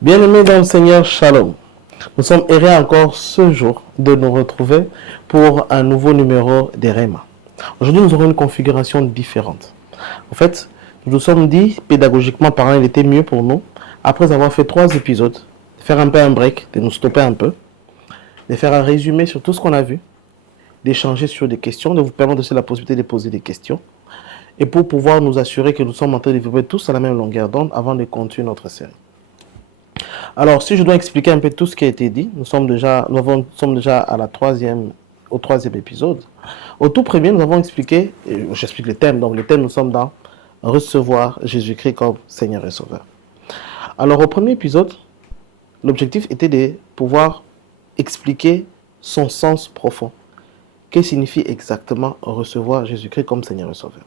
Bien-aimés dans le Seigneur, Shalom. Nous sommes heureux encore ce jour de nous retrouver pour un nouveau numéro des Réma. Aujourd'hui, nous aurons une configuration différente. En fait, nous nous sommes dit, pédagogiquement parlant, il était mieux pour nous, après avoir fait 3 épisodes, de faire un peu un break, de nous stopper un peu, de faire un résumé sur tout ce qu'on a vu, d'échanger sur des questions, de vous permettre aussi la possibilité de poser des questions, et pour pouvoir nous assurer que nous sommes en train de développer tous à la même longueur d'onde avant de continuer notre série. Alors, si je dois expliquer un peu tout ce qui a été dit, nous sommes déjà à au troisième épisode. Au tout premier, nous avons expliqué, j'explique les thèmes, donc les thèmes, nous sommes dans recevoir Jésus-Christ comme Seigneur et Sauveur. Alors, au premier épisode, l'objectif était de pouvoir expliquer son sens profond. Que signifie exactement recevoir Jésus-Christ comme Seigneur et Sauveur?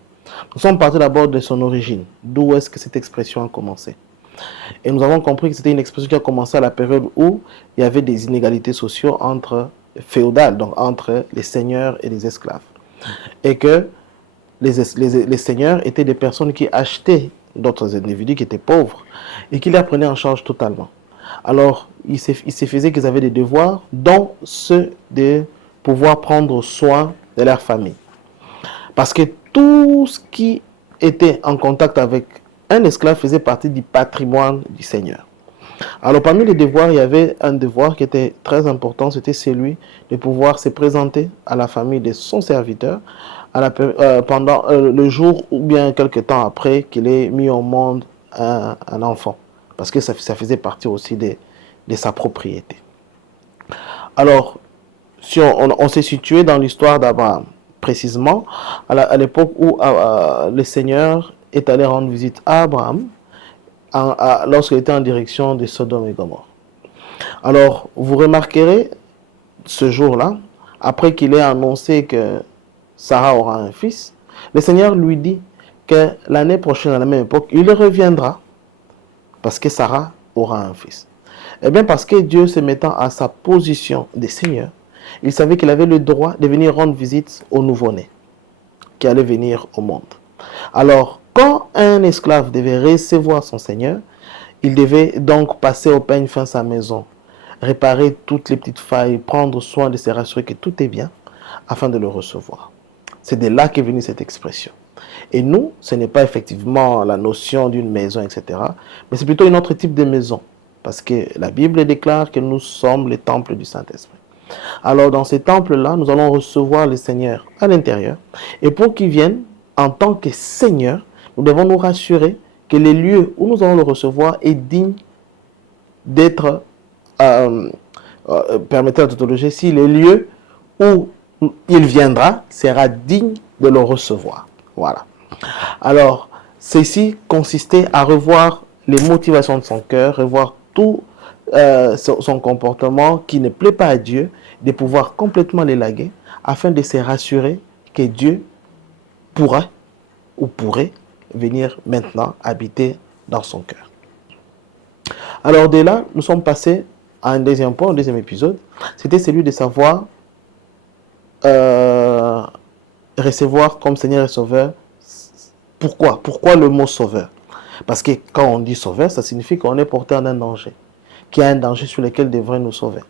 Nous sommes partis d'abord de son origine. D'où est-ce que cette expression a commencé? Et nous avons compris que c'était une expression qui a commencé à la période où il y avait des inégalités sociales féodales, donc entre les seigneurs et les esclaves. Et que les seigneurs étaient des personnes qui achetaient d'autres individus qui étaient pauvres et qui les prenaient en charge totalement. Alors, il se faisait qu'ils avaient des devoirs, dont ceux de pouvoir prendre soin de leur famille. Parce que tout ce qui était en contact avec un esclave faisait partie du patrimoine du Seigneur. Alors parmi les devoirs, il y avait un devoir qui était très important, c'était celui de pouvoir se présenter à la famille de son serviteur pendant le jour ou bien quelques temps après qu'il ait mis au monde un enfant. Parce que ça faisait partie aussi de sa propriété. Alors, si on s'est situé dans l'histoire d'Abraham, précisément à l'époque où le Seigneur est allé rendre visite à Abraham lorsqu'il était en direction de Sodome et Gomorrhe. Alors, vous remarquerez ce jour-là, après qu'il ait annoncé que Sarah aura un fils, le Seigneur lui dit que l'année prochaine, à la même époque, il reviendra parce que Sarah aura un fils. Eh bien, parce que Dieu se mettant à sa position de Seigneur, il savait qu'il avait le droit de venir rendre visite au nouveau-né qui allait venir au monde. Alors, quand un esclave devait recevoir son Seigneur, il devait donc passer au peigne fin sa maison, réparer toutes les petites failles, prendre soin de se rassurer que tout est bien, afin de le recevoir. C'est de là qu'est venue cette expression. Et nous, ce n'est pas effectivement la notion d'une maison, etc., mais c'est plutôt un autre type de maison, parce que la Bible déclare que nous sommes les temples du Saint-Esprit. Alors dans ces temples-là, nous allons recevoir le Seigneur à l'intérieur. Et pour qu'il vienne en tant que Seigneur, nous devons nous rassurer que les lieux où nous allons le recevoir est digne d'être, permettez la tautologie, si les lieux où il viendra sera digne de le recevoir. Voilà. Alors, ceci consistait à revoir les motivations de son cœur, revoir tout son comportement qui ne plaît pas à Dieu, de pouvoir complètement l'élaguer afin de se rassurer que Dieu pourra ou pourrait venir maintenant habiter dans son cœur. Alors de là, nous sommes passés à un deuxième point, un deuxième épisode. C'était celui de savoir recevoir comme Seigneur et Sauveur. Pourquoi le mot sauveur? Parce que quand on dit sauveur, ça signifie qu'on est porteur d'un danger, qu'il y a un danger sur lequel il devrait nous sauver.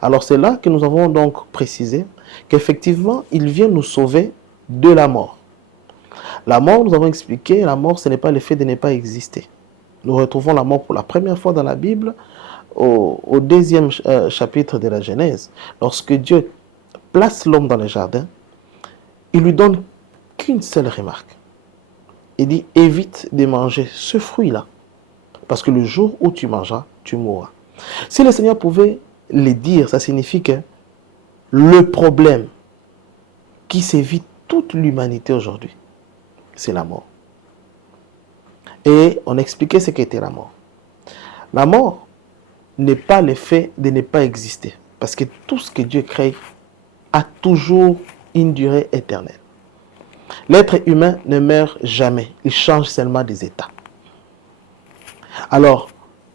Alors c'est là que nous avons donc précisé qu'effectivement, il vient nous sauver de la mort. La mort, nous avons expliqué, la mort, ce n'est pas le fait de ne pas exister. Nous retrouvons la mort pour la première fois dans la Bible, au deuxième chapitre de la Genèse. Lorsque Dieu place l'homme dans le jardin, il lui donne qu'une seule remarque. Il dit, évite de manger ce fruit-là, parce que le jour où tu mangeras, tu mourras. Si le Seigneur pouvait le dire, ça signifie que le problème qui sévit toute l'humanité aujourd'hui, c'est la mort. Et on expliquait ce qu'était la mort. La mort n'est pas le fait de ne pas exister, parce que tout ce que Dieu crée a toujours une durée éternelle. L'être humain ne meurt jamais, il change seulement des états. Alors,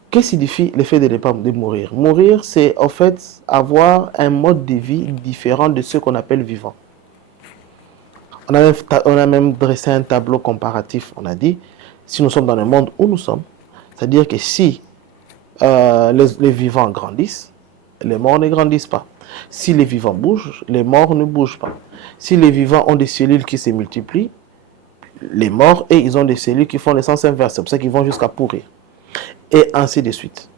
que signifie le fait de ne pas mourir? Mourir, c'est en fait avoir un mode de vie différent de ce qu'on appelle vivant. On a même dressé un tableau comparatif. On a dit, si nous sommes dans le monde où nous sommes, c'est-à-dire que si les vivants grandissent, les morts ne grandissent pas. Si les vivants bougent, les morts ne bougent pas. Si les vivants ont des cellules qui se multiplient, les morts, et ils ont des cellules qui font le sens inverse. C'est pour ça qu'ils vont jusqu'à pourrir. Et ainsi de suite.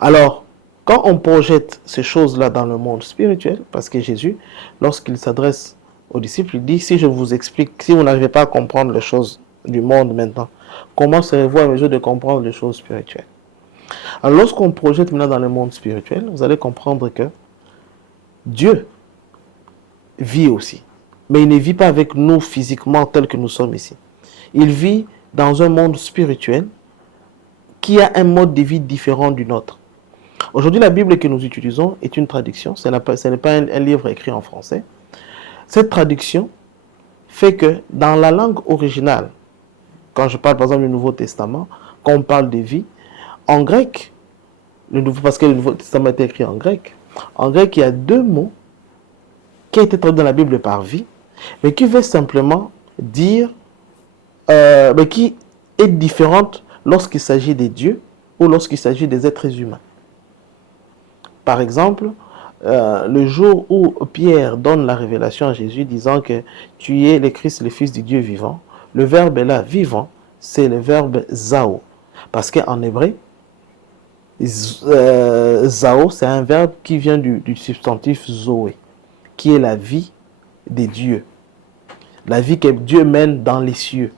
Alors, quand on projette ces choses-là dans le monde spirituel, parce que Jésus, lorsqu'il s'adresse aux disciples, il dit, si je vous explique, si vous n'arrivez pas à comprendre les choses du monde maintenant, comment serez-vous à mesure de comprendre les choses spirituelles? Alors, lorsqu'on projette maintenant dans le monde spirituel, vous allez comprendre que Dieu vit aussi. Mais il ne vit pas avec nous physiquement tel que nous sommes ici. Il vit dans un monde spirituel qui a un mode de vie différent du nôtre. Aujourd'hui, la Bible que nous utilisons est une traduction. Ce n'est pas un livre écrit en français. Cette traduction fait que dans la langue originale, quand je parle par exemple du Nouveau Testament, quand on parle de vie, en grec, parce que le Nouveau Testament a été écrit en grec, il y a deux mots qui ont été traduits dans la Bible par vie, mais qui veut simplement dire, mais qui est différente lorsqu'il s'agit des dieux ou lorsqu'il s'agit des êtres humains. Par exemple, le jour où Pierre donne la révélation à Jésus disant que tu es le Christ, le Fils du Dieu vivant, le verbe là, vivant, c'est le verbe zao. Parce qu'en hébreu, zao, c'est un verbe qui vient du substantif zoé, qui est la vie des dieux. La vie que Dieu mène dans les cieux.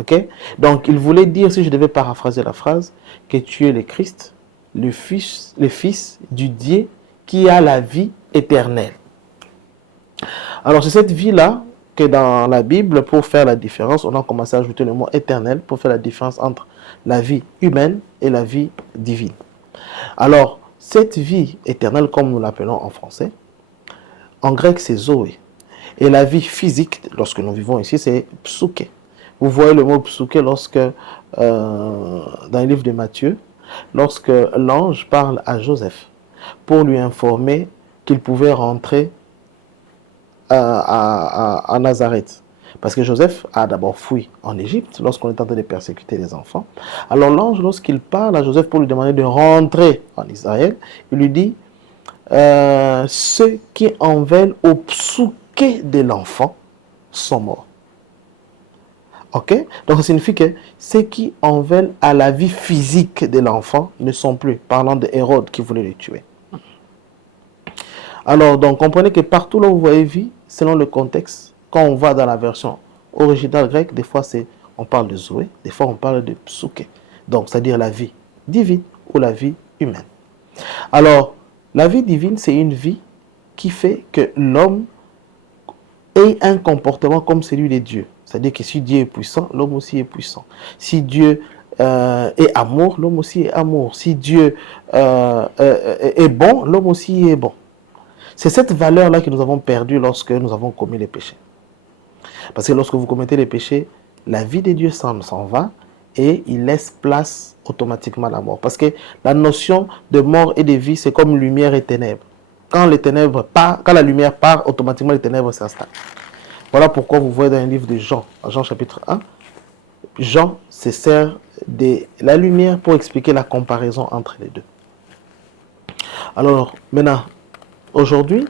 Ok? Donc, il voulait dire, si je devais paraphraser la phrase, que tu es le Christ, le fils du Dieu qui a la vie éternelle. Alors, c'est cette vie-là que dans la Bible, pour faire la différence, on a commencé à ajouter le mot éternel pour faire la différence entre la vie humaine et la vie divine. Alors, cette vie éternelle, comme nous l'appelons en français, en grec, c'est Zoé. Et la vie physique, lorsque nous vivons ici, c'est psuké. Vous voyez le mot psuké lorsque, dans le livre de Matthieu, lorsque l'ange parle à Joseph pour lui informer qu'il pouvait rentrer à Nazareth. Parce que Joseph a d'abord fui en Égypte lorsqu'on est en train de persécuter les enfants. Alors l'ange, lorsqu'il parle à Joseph pour lui demander de rentrer en Israël, il lui dit ceux qui en veulent au psuké de l'enfant sont morts. Ok? Donc ça signifie que ceux qui en veulent à la vie physique de l'enfant ne sont plus, parlant de Hérode qui voulait le tuer. Alors, donc, comprenez que partout là où vous voyez vie, selon le contexte, quand on va dans la version originale grecque, des fois on parle de Zoé, des fois on parle de psuké. Donc, c'est-à-dire la vie divine ou la vie humaine. Alors, la vie divine, c'est une vie qui fait que l'homme ait un comportement comme celui des dieux. C'est-à-dire que si Dieu est puissant, l'homme aussi est puissant. Si Dieu est amour, l'homme aussi est amour. Si Dieu est bon, l'homme aussi est bon. C'est cette valeur-là que nous avons perdue lorsque nous avons commis les péchés. Parce que lorsque vous commettez les péchés, la vie de Dieu s'en va et il laisse place automatiquement à la mort. Parce que la notion de mort et de vie, c'est comme lumière et ténèbres. Quand la lumière part, automatiquement les ténèbres s'installent. Voilà pourquoi vous voyez dans le livre de Jean, Jean chapitre 1, Jean se sert de la lumière pour expliquer la comparaison entre les deux. Alors, maintenant, aujourd'hui,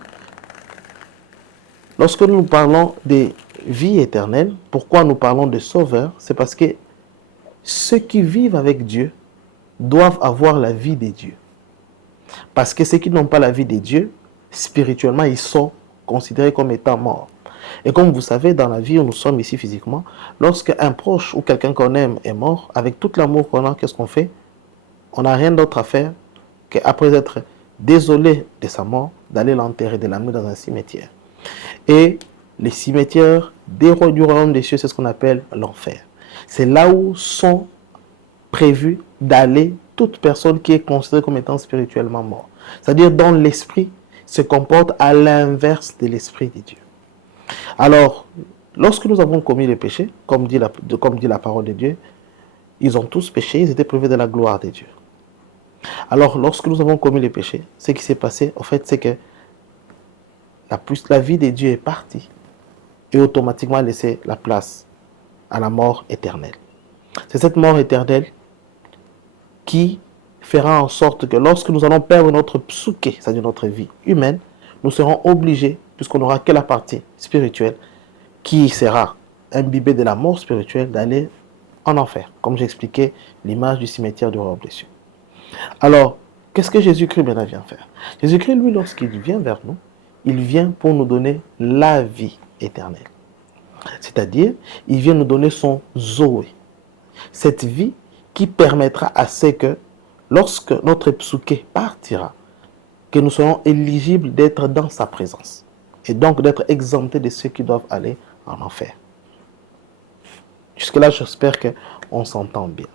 lorsque nous parlons de vie éternelle, pourquoi nous parlons de sauveur? C'est parce que ceux qui vivent avec Dieu doivent avoir la vie des dieux. Parce que ceux qui n'ont pas la vie des dieux, spirituellement, ils sont considérés comme étant morts. Et comme vous savez, dans la vie où nous sommes ici physiquement, lorsque un proche ou quelqu'un qu'on aime est mort, avec tout l'amour qu'on a, qu'est-ce qu'on fait? On n'a rien d'autre à faire qu'après être désolé de sa mort, d'aller l'enterrer, de l'amener dans un cimetière. Et les cimetières des rois du royaume des cieux, c'est ce qu'on appelle l'enfer. C'est là où sont prévus d'aller toute personne qui est considérée comme étant spirituellement mort. C'est-à-dire dont l'esprit se comporte à l'inverse de l'esprit de Dieu. Alors, lorsque nous avons commis les péchés, comme dit la parole de Dieu, ils ont tous péché, ils étaient privés de la gloire de Dieu. Alors, lorsque nous avons commis les péchés, ce qui s'est passé, en fait, c'est que la vie de Dieu est partie et automatiquement laissé la place à la mort éternelle. C'est cette mort éternelle qui fera en sorte que lorsque nous allons perdre notre psuké, c'est-à-dire notre vie humaine, nous serons obligés, puisqu'on n'aura que la partie spirituelle, qui sera imbibée de la mort spirituelle, d'aller en enfer. Comme j'expliquais l'image du cimetière du royaume des cieux. Alors, qu'est-ce que Jésus-Christ maintenant vient faire? Jésus-Christ, lui, lorsqu'il vient vers nous, il vient pour nous donner la vie éternelle. C'est-à-dire, il vient nous donner son Zoé. Cette vie qui permettra à ce que, lorsque notre psuké partira, que nous soyons éligibles d'être dans sa présence. Et donc d'être exemptés de ceux qui doivent aller en enfer. Jusque-là, j'espère qu'on s'entend bien.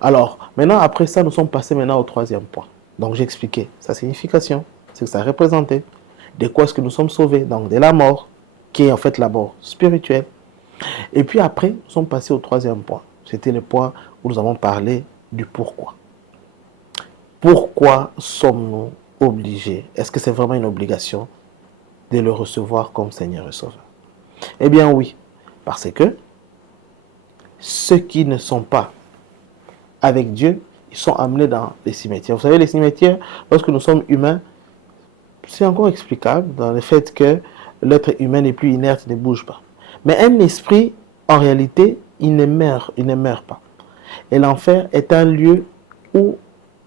Alors, maintenant, après ça, nous sommes passés maintenant au troisième point. Donc, j'ai expliqué sa signification, ce que ça représentait, de quoi est-ce que nous sommes sauvés, donc de la mort, qui est en fait la mort spirituelle. Et puis après, nous sommes passés au troisième point. C'était le point où nous avons parlé du pourquoi. Pourquoi sommes-nous obligés? Est-ce que c'est vraiment une obligation de le recevoir comme Seigneur et Sauveur? Eh bien oui, parce que ceux qui ne sont pas avec Dieu, ils sont amenés dans les cimetières. Vous savez, les cimetières, lorsque nous sommes humains, c'est encore explicable dans le fait que l'être humain n'est plus inerte, ne bouge pas. Mais un esprit, en réalité, il ne meurt pas. Et l'enfer est un lieu où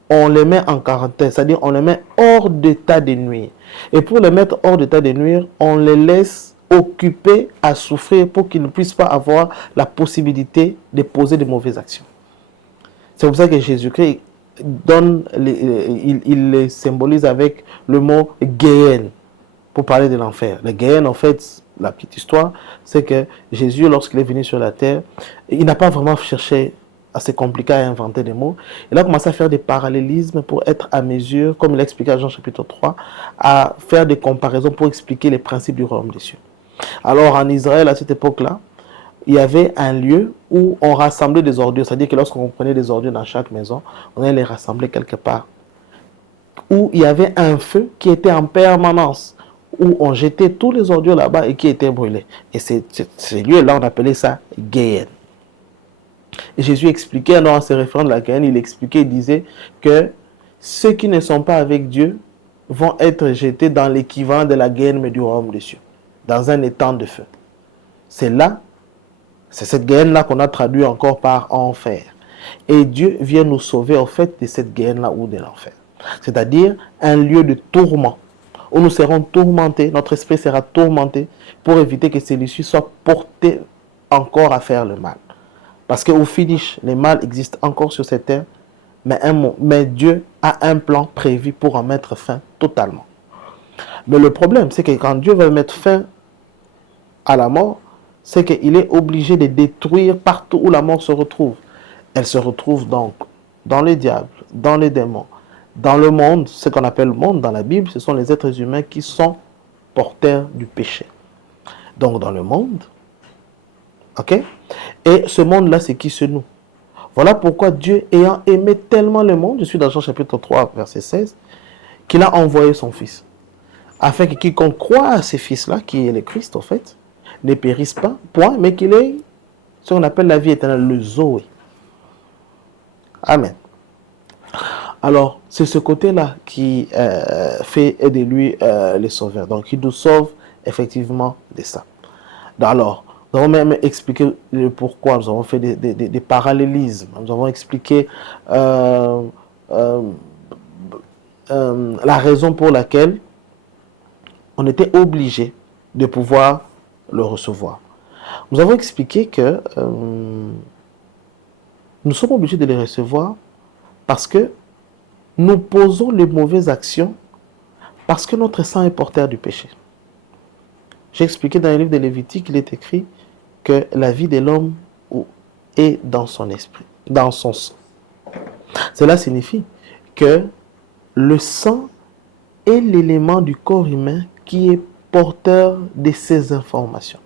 on les met en quarantaine, c'est-à-dire on les met hors d'état de nuire. Et pour les mettre hors d'état de nuire, on les laisse occupés à souffrir pour qu'ils ne puissent pas avoir la possibilité de poser de mauvaises actions. C'est pour ça que Jésus-Christ il les symbolise avec le mot Géhen pour parler de l'enfer. Le Géhen, en fait, la petite histoire, c'est que Jésus, lorsqu'il est venu sur la terre, il n'a pas vraiment cherché à se compliquer à inventer des mots. Il a commencé à faire des parallélismes pour être à mesure, comme il a expliqué à Jean chapitre 3, à faire des comparaisons pour expliquer les principes du royaume des cieux. Alors en Israël, à cette époque-là, il y avait un lieu où on rassemblait des ordures. C'est-à-dire que lorsqu'on prenait des ordures dans chaque maison, on allait les rassembler quelque part. Où il y avait un feu qui était en permanence, où on jetait tous les ordures là-bas et qui étaient brûlés. Et ces lieux-là, on appelait ça Géhen. Et Jésus expliquait, en se référant de la Géhen, il expliquait, il disait que ceux qui ne sont pas avec Dieu vont être jetés dans l'équivalent de la Géhen, mais du royaume des cieux, dans un étang de feu. C'est cette Géhen-là qu'on a traduit encore par enfer. Et Dieu vient nous sauver en fait de cette Géhen-là ou de l'enfer. C'est-à-dire un lieu de tourment, où nous serons tourmentés, notre esprit sera tourmenté pour éviter que celui-ci soit porté encore à faire le mal. Parce qu'au finish, le mal existe encore sur cette terre, mais Dieu a un plan prévu pour en mettre fin totalement. Mais le problème, c'est que quand Dieu va mettre fin à la mort, c'est qu'il est obligé de détruire partout où la mort se retrouve. Elle se retrouve donc dans les diables, dans les démons, dans le monde. Ce qu'on appelle le monde dans la Bible, ce sont les êtres humains qui sont porteurs du péché. Donc dans le monde, ok? Et ce monde-là, c'est qui? C'est nous. Voilà pourquoi Dieu, ayant aimé tellement le monde, je suis dans Jean chapitre 3, verset 16, qu'il a envoyé son Fils, afin que quiconque croit à ce Fils-là, qui est le Christ en fait, ne périsse pas, point, mais qu'il ait ce qu'on appelle la vie éternelle, le Zoé. Amen. Alors, c'est ce côté-là qui fait de lui le sauveur. Donc, il nous sauve effectivement de ça. Alors, nous avons même expliqué le pourquoi, nous avons fait des parallélismes, nous avons expliqué la raison pour laquelle on était obligé de pouvoir le recevoir. Nous avons expliqué que nous sommes obligés de les recevoir parce que nous posons les mauvaises actions parce que notre sang est porteur du péché. J'ai expliqué dans le livre de Lévitique, il est écrit que la vie de l'homme est dans son esprit, dans son sang. Cela signifie que le sang est l'élément du corps humain qui est porteur de ces informations.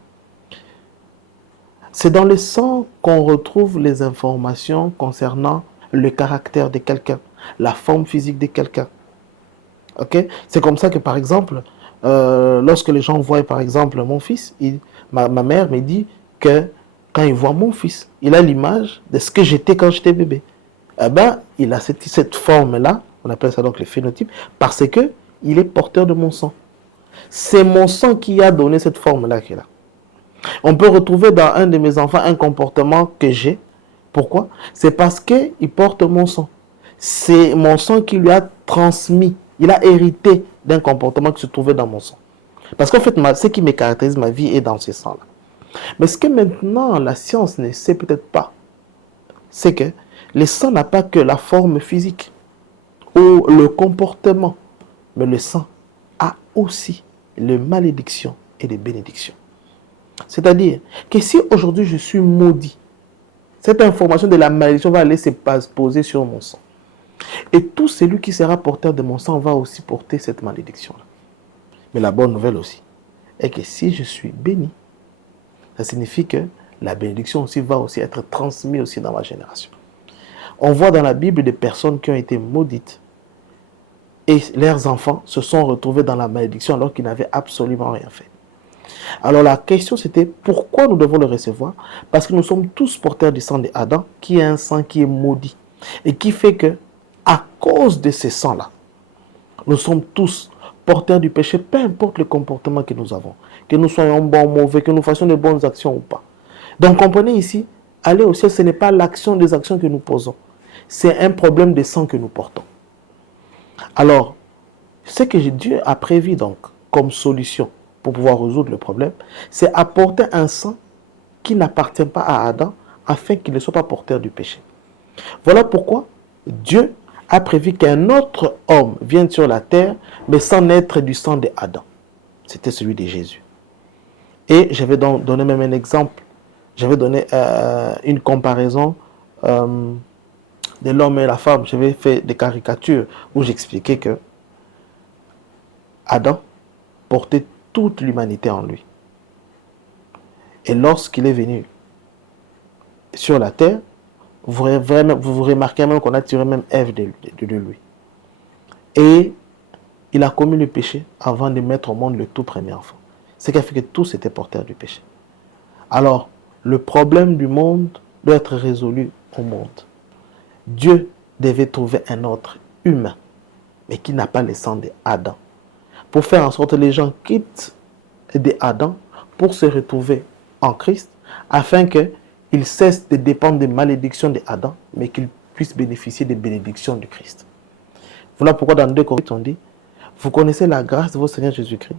C'est dans le sang qu'on retrouve les informations concernant le caractère de quelqu'un, la forme physique de quelqu'un. Okay? C'est comme ça que, par exemple, lorsque les gens voient, par exemple, mon fils, ma mère me dit que quand il voit mon fils, il a l'image de ce que j'étais quand j'étais bébé. eh ben, il a cette forme-là, on appelle ça donc le phénotype, parce que il est porteur de mon sang. C'est mon sang qui a donné cette forme-là qu'il a. On peut retrouver dans un de mes enfants un comportement que j'ai. Pourquoi? C'est parce qu'il porte mon sang. C'est mon sang qui lui a transmis. Il a hérité d'un comportement qui se trouvait dans mon sang. Parce qu'en fait, ce qui me caractérise, ma vie est dans ce sang-là. Mais ce que maintenant la science ne sait peut-être pas, c'est que le sang n'a pas que la forme physique ou le comportement, mais le sang a aussi les malédictions et les bénédictions. C'est-à-dire que si aujourd'hui je suis maudit, cette information de la malédiction va aller se poser sur mon sang. Et tout celui qui sera porteur de mon sang va aussi porter cette malédiction-là. Mais la bonne nouvelle aussi est que si je suis béni, ça signifie que la bénédiction aussi va aussi être transmise aussi dans ma génération. On voit dans la Bible des personnes qui ont été maudites et leurs enfants se sont retrouvés dans la malédiction alors qu'ils n'avaient absolument rien fait. Alors la question c'était pourquoi nous devons le recevoir? Parce que nous sommes tous porteurs du sang d'Adam, qui est un sang qui est maudit et qui fait que à cause de ce sang-là, nous sommes tous porteurs du péché, peu importe le comportement que nous avons, que nous soyons bons ou mauvais, que nous fassions de bonnes actions ou pas. Donc comprenez ici, aller au ciel, ce n'est pas l'action des actions que nous posons, c'est un problème de sang que nous portons. Alors, ce que Dieu a prévu donc comme solution pour pouvoir résoudre le problème, c'est apporter un sang qui n'appartient pas à Adam afin qu'il ne soit pas porteur du péché. Voilà pourquoi Dieu a prévu qu'un autre homme vienne sur la terre, mais sans naître du sang d'Adam. C'était celui de Jésus. Et je vais donc donner même un exemple. Je vais donner une comparaison de l'homme et la femme. Je vais faire des caricatures où j'expliquais que Adam portait toute l'humanité en lui. Et lorsqu'il est venu sur la terre, vous remarquez même qu'on a tiré même Ève de lui. Et il a commis le péché avant de mettre au monde le tout premier enfant. Ce qui a fait que tous étaient porteurs du péché. Alors, le problème du monde doit être résolu au monde. Dieu devait trouver un autre humain, mais qui n'a pas le sang d'Adam, pour faire en sorte que les gens quittent d'Adam pour se retrouver en Christ, afin qu'ils cessent de dépendre des malédictions d'Adam, mais qu'ils puissent bénéficier des bénédictions du Christ. Voilà pourquoi dans 2 Corinthiens on dit, vous connaissez la grâce de votre Seigneur Jésus-Christ,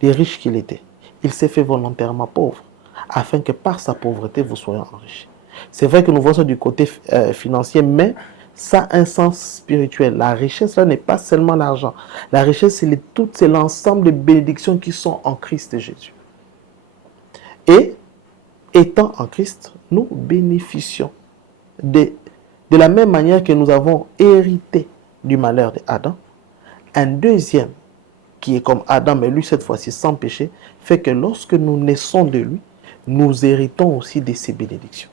des riches qu'il était. Il s'est fait volontairement pauvre, afin que par sa pauvreté vous soyez enrichis. C'est vrai que nous voyons ça du côté financier, mais ça a un sens spirituel. La richesse, là, n'est pas seulement l'argent. La richesse, c'est l'ensemble des bénédictions qui sont en Christ Jésus. Et, étant en Christ, nous bénéficions de la même manière que nous avons hérité du malheur d'Adam. Un deuxième, qui est comme Adam, mais lui, cette fois-ci, sans péché, fait que lorsque nous naissons de lui, nous héritons aussi de ses bénédictions.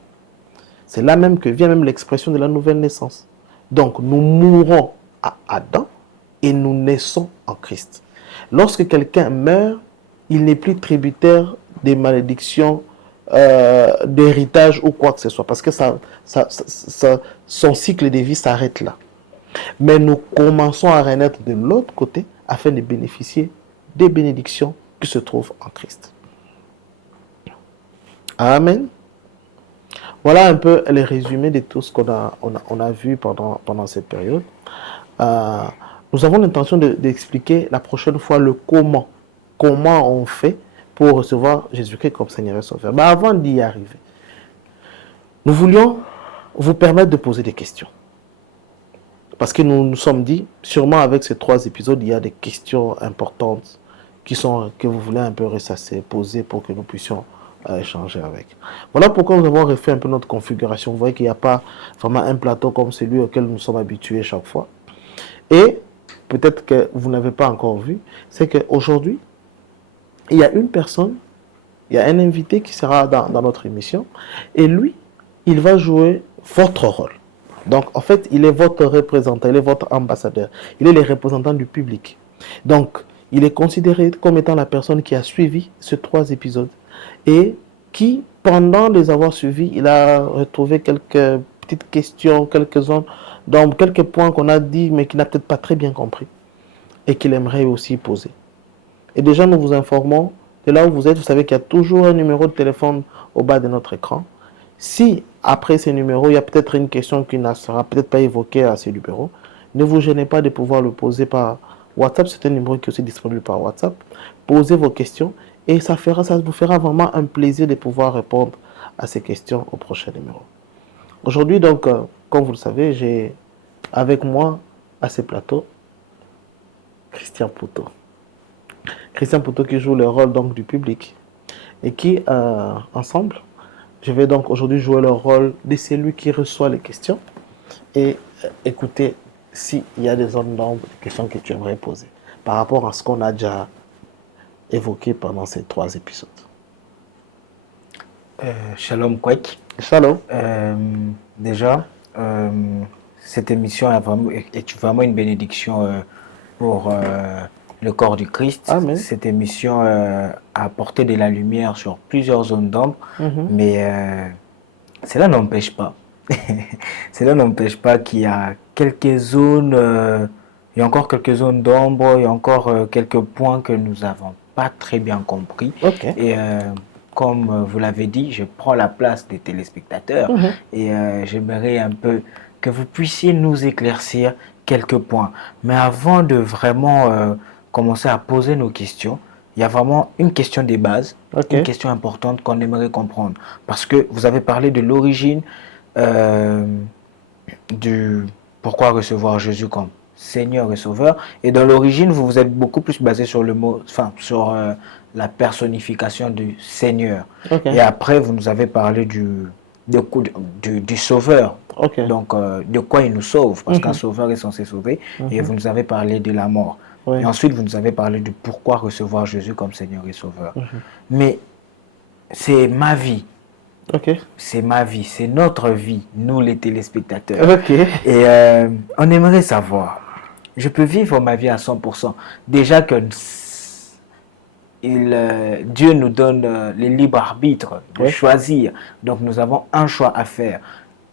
C'est là même que vient même l'expression de la nouvelle naissance. Donc, nous mourons à Adam et nous naissons en Christ. Lorsque quelqu'un meurt, il n'est plus tributaire des malédictions, d'héritage ou quoi que ce soit, parce que son cycle de vie s'arrête là. Mais nous commençons à renaître de l'autre côté afin de bénéficier des bénédictions qui se trouvent en Christ. Amen. Voilà un peu le résumé de tout ce qu'on a vu pendant cette période. Nous avons l'intention d'expliquer la prochaine fois le comment. Comment on fait pour recevoir Jésus-Christ comme Seigneur et Sauveur. Mais avant d'y arriver, nous voulions vous permettre de poser des questions. Parce que nous nous sommes dit, sûrement avec ces 3 épisodes, il y a des questions importantes que vous voulez un peu ressasser, poser pour que nous puissions échanger avec. Voilà pourquoi nous avons refait un peu notre configuration. Vous voyez qu'il n'y a pas vraiment un plateau comme celui auquel nous sommes habitués chaque fois. Et peut-être que vous n'avez pas encore vu, c'est qu'aujourd'hui, il y a une personne, il y a un invité qui sera dans notre émission, et lui, il va jouer votre rôle. Donc, en fait, il est votre représentant, il est votre ambassadeur. Il est le représentant du public. Donc, il est considéré comme étant la personne qui a suivi ces 3 épisodes et qui, pendant les avoir suivis, il a retrouvé quelques petites questions, quelques zones, dans quelques points qu'on a dit, mais qu'il n'a peut-être pas très bien compris et qu'il aimerait aussi poser. Et déjà, nous vous informons, de là où vous êtes, vous savez qu'il y a toujours un numéro de téléphone au bas de notre écran. Si, après ces numéros, il y a peut-être une question qui ne sera peut-être pas évoquée à ces numéros, ne vous gênez pas de pouvoir le poser par WhatsApp. C'est un numéro qui est aussi disponible par WhatsApp. Posez vos questions et ça vous fera vraiment un plaisir de pouvoir répondre à ces questions au prochain numéro. Aujourd'hui, donc, comme vous le savez, j'ai avec moi à ces plateaux Christian Poutot. Christian Poutot qui joue le rôle donc du public et qui, ensemble, je vais donc aujourd'hui jouer le rôle de celui qui reçoit les questions et écouter s'il y a des zones d'ombre, des questions que tu aimerais poser par rapport à ce qu'on a déjà évoqué pendant ces 3 épisodes. Shalom Kwek. Shalom. Déjà, cette émission est vraiment une bénédiction pour le corps du Christ. Amen. Cette émission a apporté de la lumière sur plusieurs zones d'ombre, mais cela n'empêche pas. Cela n'empêche pas qu'il y a quelques zones, il y a encore quelques zones d'ombre, il y a encore quelques points que nous n'avons pas très bien compris. Okay. Et comme vous l'avez dit, je prends la place des téléspectateurs et j'aimerais un peu que vous puissiez nous éclaircir quelques points. Mais avant de vraiment commencer à poser nos questions, il y a vraiment une question des bases, une question importante qu'on aimerait comprendre. Parce que vous avez parlé de l'origine du pourquoi recevoir Jésus comme Seigneur et Sauveur. Et dans l'origine, vous vous êtes beaucoup plus basé sur le mot, sur la personnification du Seigneur. Et après, vous nous avez parlé du Sauveur. Donc, de quoi il nous sauve, parce qu'un Sauveur est censé sauver. Et vous nous avez parlé de la mort. Et ensuite, vous nous avez parlé de pourquoi recevoir Jésus comme Seigneur et Sauveur. Mais c'est ma vie. C'est ma vie, c'est notre vie, nous les téléspectateurs. Et on aimerait savoir, je peux vivre ma vie à 100%. Déjà que Dieu nous donne le libre arbitre de choisir. Donc nous avons un choix à faire,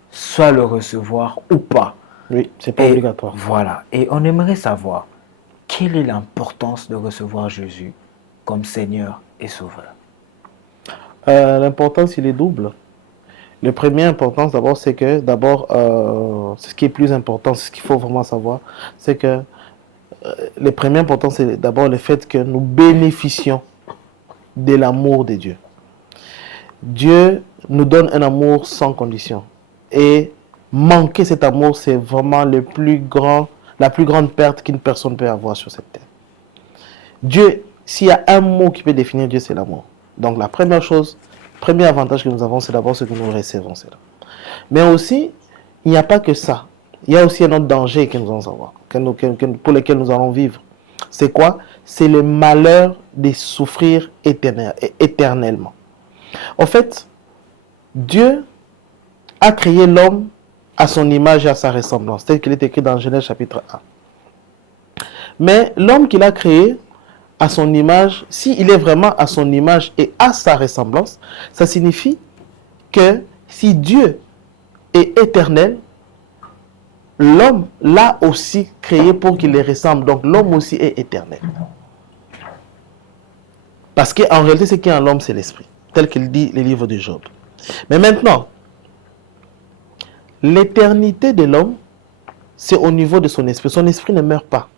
soit le recevoir ou pas. Oui, c'est pas obligatoire. Voilà. Et on aimerait savoir, quelle est l'importance de recevoir Jésus comme Seigneur et Sauveur? L'importance, il est double. Le premier importance, d'abord, c'est que, c'est ce qui est plus important, c'est ce qu'il faut vraiment savoir, c'est que le premier important, c'est d'abord le fait que nous bénéficions de l'amour de Dieu. Dieu nous donne un amour sans condition. Et manquer cet amour, c'est vraiment la plus grande perte qu'une personne peut avoir sur cette terre. Dieu, s'il y a un mot qui peut définir Dieu, c'est l'amour. Donc la première chose, premier avantage que nous avons, c'est d'abord ce que nous recevons. Mais aussi, il n'y a pas que ça. Il y a aussi un autre danger que nous allons avoir, pour lequel nous allons vivre. C'est quoi? C'est le malheur de souffrir éternellement. En fait, Dieu a créé l'homme à son image et à sa ressemblance, tel qu'il est écrit dans Genèse chapitre 1. Mais l'homme qu'il a créé à son image, s'il est vraiment à son image et à sa ressemblance, ça signifie que si Dieu est éternel, l'homme l'a aussi créé pour qu'il les ressemble. Donc l'homme aussi est éternel. Parce qu'en réalité, ce qui est en l'homme, c'est l'esprit, tel qu'il dit le livre de Job. Mais maintenant, l'éternité de l'homme, c'est au niveau de son esprit. Son esprit ne meurt pas.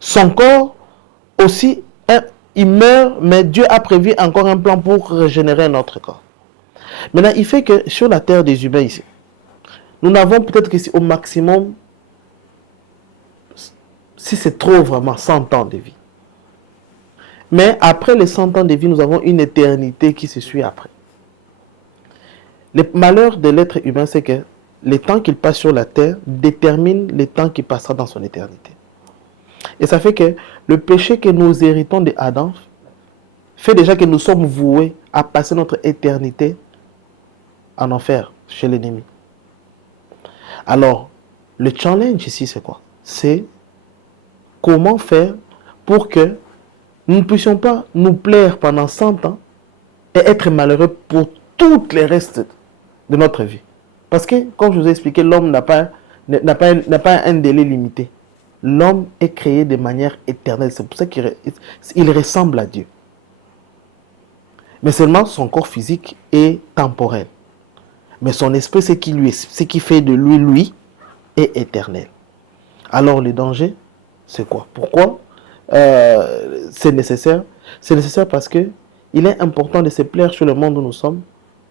Son corps aussi, il meurt, mais Dieu a prévu encore un plan pour régénérer notre corps. Maintenant, il fait que sur la terre des humains ici, nous n'avons peut-être qu'ici au maximum, si c'est trop vraiment, 100 ans de vie. Mais après les 100 ans de vie, nous avons une éternité qui se suit après. Le malheur de l'être humain, c'est que les temps qu'il passe sur la terre déterminent les temps qu'il passera dans son éternité. Et ça fait que le péché que nous héritons de Adam fait déjà que nous sommes voués à passer notre éternité en enfer, chez l'ennemi. Alors, le challenge ici, c'est quoi? C'est comment faire pour que nous ne puissions pas nous plaire pendant 100 ans et être malheureux pour tous les restes de notre vie. Parce que, comme je vous ai expliqué, l'homme n'a pas un délai limité. L'homme est créé de manière éternelle. C'est pour ça qu'il ressemble à Dieu. Mais seulement son corps physique est temporel. Mais son esprit, ce qui fait de lui, est éternel. Alors le danger, c'est quoi? Pourquoi c'est nécessaire? C'est nécessaire parce que il est important de se plaire sur le monde où nous sommes,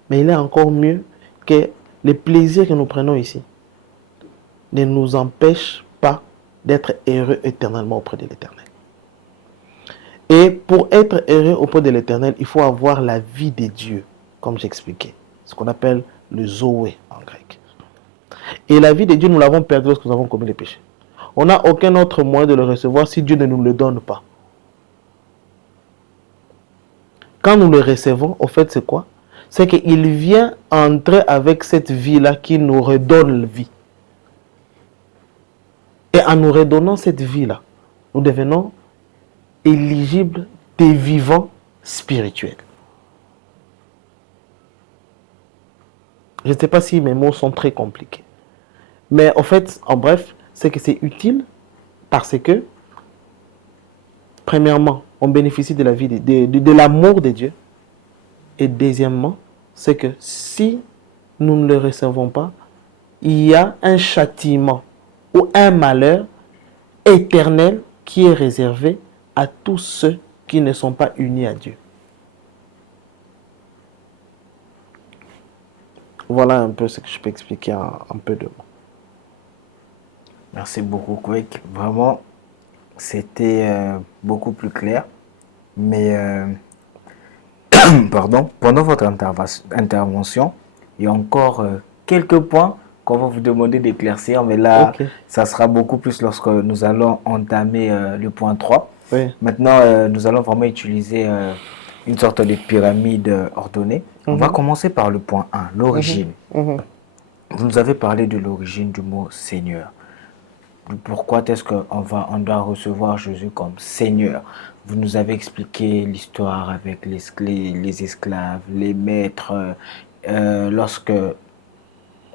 mais il est encore mieux que les plaisirs que nous prenons ici ne nous empêchent pas d'être heureux éternellement auprès de l'Éternel. Et pour être heureux auprès de l'Éternel, il faut avoir la vie de Dieu, comme j'expliquais, ce qu'on appelle le Zoé en grec. Et la vie de Dieu, nous l'avons perdue lorsque nous avons commis les péchés. On n'a aucun autre moyen de le recevoir si Dieu ne nous le donne pas. Quand nous le recevons, au fait, c'est quoi? C'est qu'il vient entrer avec cette vie-là qui nous redonne la vie. Et en nous redonnant cette vie-là, nous devenons éligibles des vivants spirituels. Je ne sais pas si mes mots sont très compliqués. Mais en fait, en bref, c'est que c'est utile parce que, premièrement, on bénéficie de la vie, de l'amour de Dieu. Et deuxièmement, c'est que si nous ne le recevons pas, il y a un châtiment ou un malheur éternel qui est réservé à tous ceux qui ne sont pas unis à Dieu. Voilà un peu ce que je peux expliquer en peu de mots. Merci beaucoup, Kwek. Vraiment, c'était beaucoup plus clair. Mais, pardon, pendant votre intervention, il y a encore quelques points qu'on va vous demander d'éclaircir. Mais là, ça sera beaucoup plus lorsque nous allons entamer le point 3. Oui. Maintenant, nous allons vraiment utiliser une sorte de pyramide ordonnée. On va commencer par le point 1, l'origine. Vous nous avez parlé de l'origine du mot Seigneur. Pourquoi est-ce qu'on doit recevoir Jésus comme Seigneur? Vous nous avez expliqué l'histoire avec les esclaves, les maîtres. Lorsque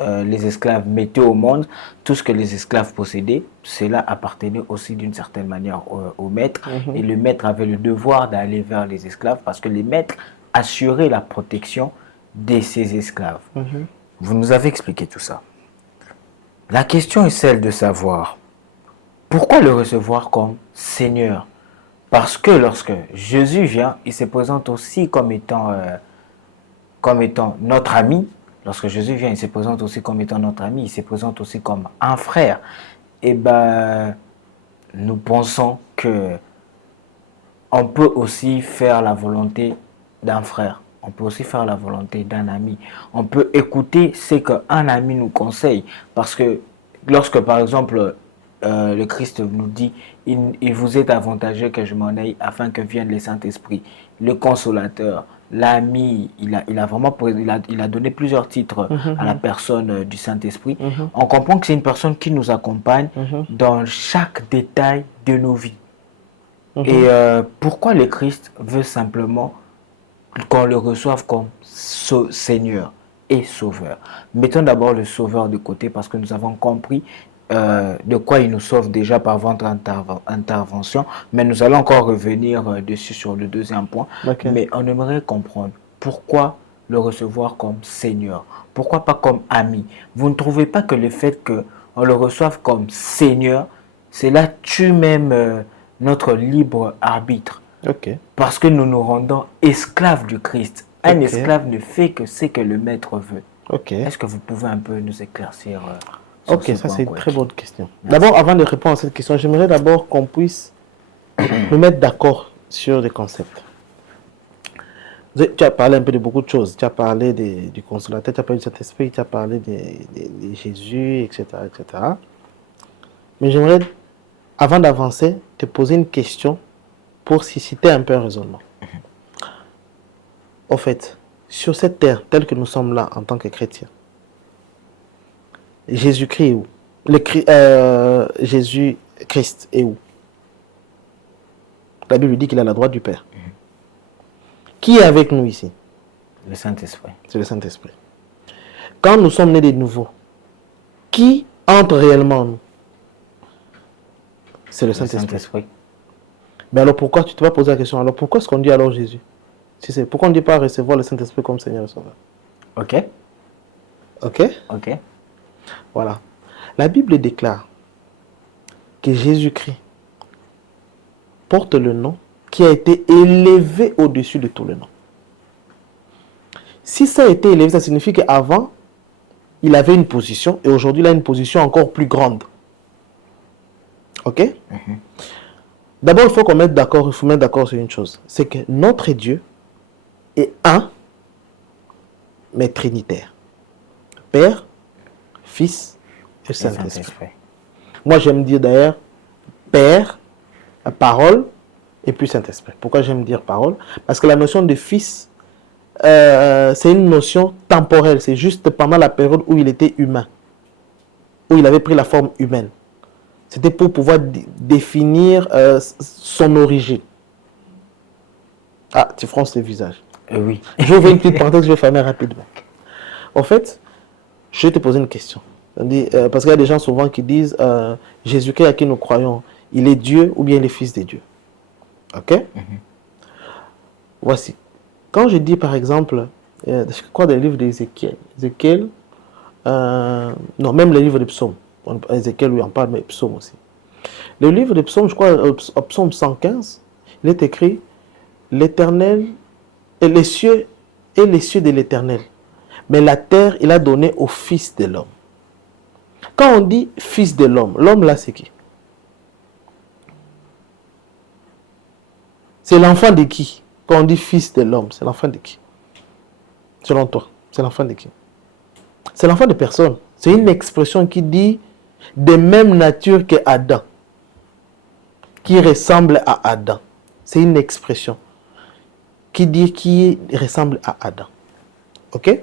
les esclaves mettaient au monde, tout ce que les esclaves possédaient, cela appartenait aussi d'une certaine manière au maître. Et le maître avait le devoir d'aller vers les esclaves parce que les maîtres assuraient la protection de ces esclaves. Vous nous avez expliqué tout ça. La question est celle de savoir pourquoi le recevoir comme Seigneur. Parce que lorsque Jésus vient, il se présente aussi comme étant notre ami. Lorsque Jésus vient, il se présente aussi comme étant notre ami. Il se présente aussi comme un frère. Et ben, nous pensons que on peut aussi faire la volonté d'un frère. On peut aussi faire la volonté d'un ami. On peut écouter ce qu'un ami nous conseille. Parce que lorsque, par exemple, le Christ nous dit « Il vous est avantageux que je m'en aille afin que vienne le Saint-Esprit, le Consolateur, l'ami. » Il a donné plusieurs titres à la personne du Saint-Esprit. On comprend que c'est une personne qui nous accompagne dans chaque détail de nos vies. Et pourquoi le Christ veut simplement qu'on le reçoive comme Seigneur et Sauveur? Mettons d'abord le Sauveur de côté parce que nous avons compris de quoi il nous sauve déjà par votre intervention, mais nous allons encore revenir dessus sur le deuxième point. Mais on aimerait comprendre pourquoi le recevoir comme Seigneur, pourquoi pas comme ami. Vous ne trouvez pas que le fait qu'on le reçoive comme Seigneur, cela tue même notre libre arbitre? Parce que nous nous rendons esclaves du Christ. Un esclave ne fait que ce que le maître veut. Est-ce que vous pouvez un peu nous éclaircir Ok, ça c'est une très bonne question. D'abord, avant de répondre à cette question, j'aimerais d'abord qu'on puisse nous mettre d'accord sur les concepts. Tu as parlé un peu de beaucoup de choses. Tu as parlé du Consolateur, tu as parlé du Saint-Esprit, tu as parlé de Jésus, etc., etc. Mais j'aimerais, avant d'avancer, te poser une question pour susciter un peu un raisonnement. En fait, sur cette terre, telle que nous sommes là en tant que chrétiens, Jésus-Christ est où? Jésus-Christ est où? La Bible dit qu'il est à la droite du Père. Qui est avec nous ici? Le Saint-Esprit. C'est le Saint-Esprit. quand nous sommes nés de nouveau, qui entre réellement en nous? C'est le Saint-Esprit. Mais alors pourquoi, tu te vas poser la question, alors pourquoi est-ce qu'on dit alors Jésus? Si c'est, pourquoi on ne dit pas recevoir le Saint-Esprit comme Seigneur et Sauveur? Ok. Ok? Ok. Voilà. La Bible déclare que Jésus-Christ porte le nom qui a été élevé au-dessus de tout le nom. Si ça a été élevé, ça signifie qu'avant, il avait une position et aujourd'hui, il a une position encore plus grande. Ok? D'abord, il faut qu'on mette d'accord, il faut mettre d'accord sur une chose. C'est que notre Dieu est un, mais trinitaire. Père, Fils et Saint-Esprit. Moi, j'aime dire d'ailleurs Père, Parole et puis Saint-Esprit. Pourquoi j'aime dire Parole? Parce que la notion de Fils, c'est une notion temporelle. C'est juste pendant la période où il était humain, où il avait pris la forme humaine. C'était pour pouvoir définir son origine. Ah, tu fronces le visage. Oui. Je vais une petite parenthèse, je vais fermer rapidement. En fait, je vais te poser une question. Parce qu'il y a des gens souvent qui disent Jésus-Christ à qui nous croyons, il est Dieu ou bien il est Fils de Dieu. Ok? Voici. Quand je dis par exemple, je crois dans le livre d'Ézéchiel, non, même le livre des psaumes. Ézéchiel, oui, on parle, mais psaume aussi. Le livre des psaumes, je crois, au psaume 115, il est écrit l'Éternel et les cieux de l'Éternel. Mais la terre, il a donné au Fils de l'homme. Quand on dit Fils de l'homme, l'homme là, c'est qui? C'est l'enfant de qui? Quand on dit Fils de l'homme, c'est l'enfant de qui? Selon toi, c'est l'enfant de qui? C'est l'enfant de personne. C'est une expression qui dit de même nature que Adam, qui ressemble à Adam. C'est une expression qui dit qui ressemble à Adam. Ok?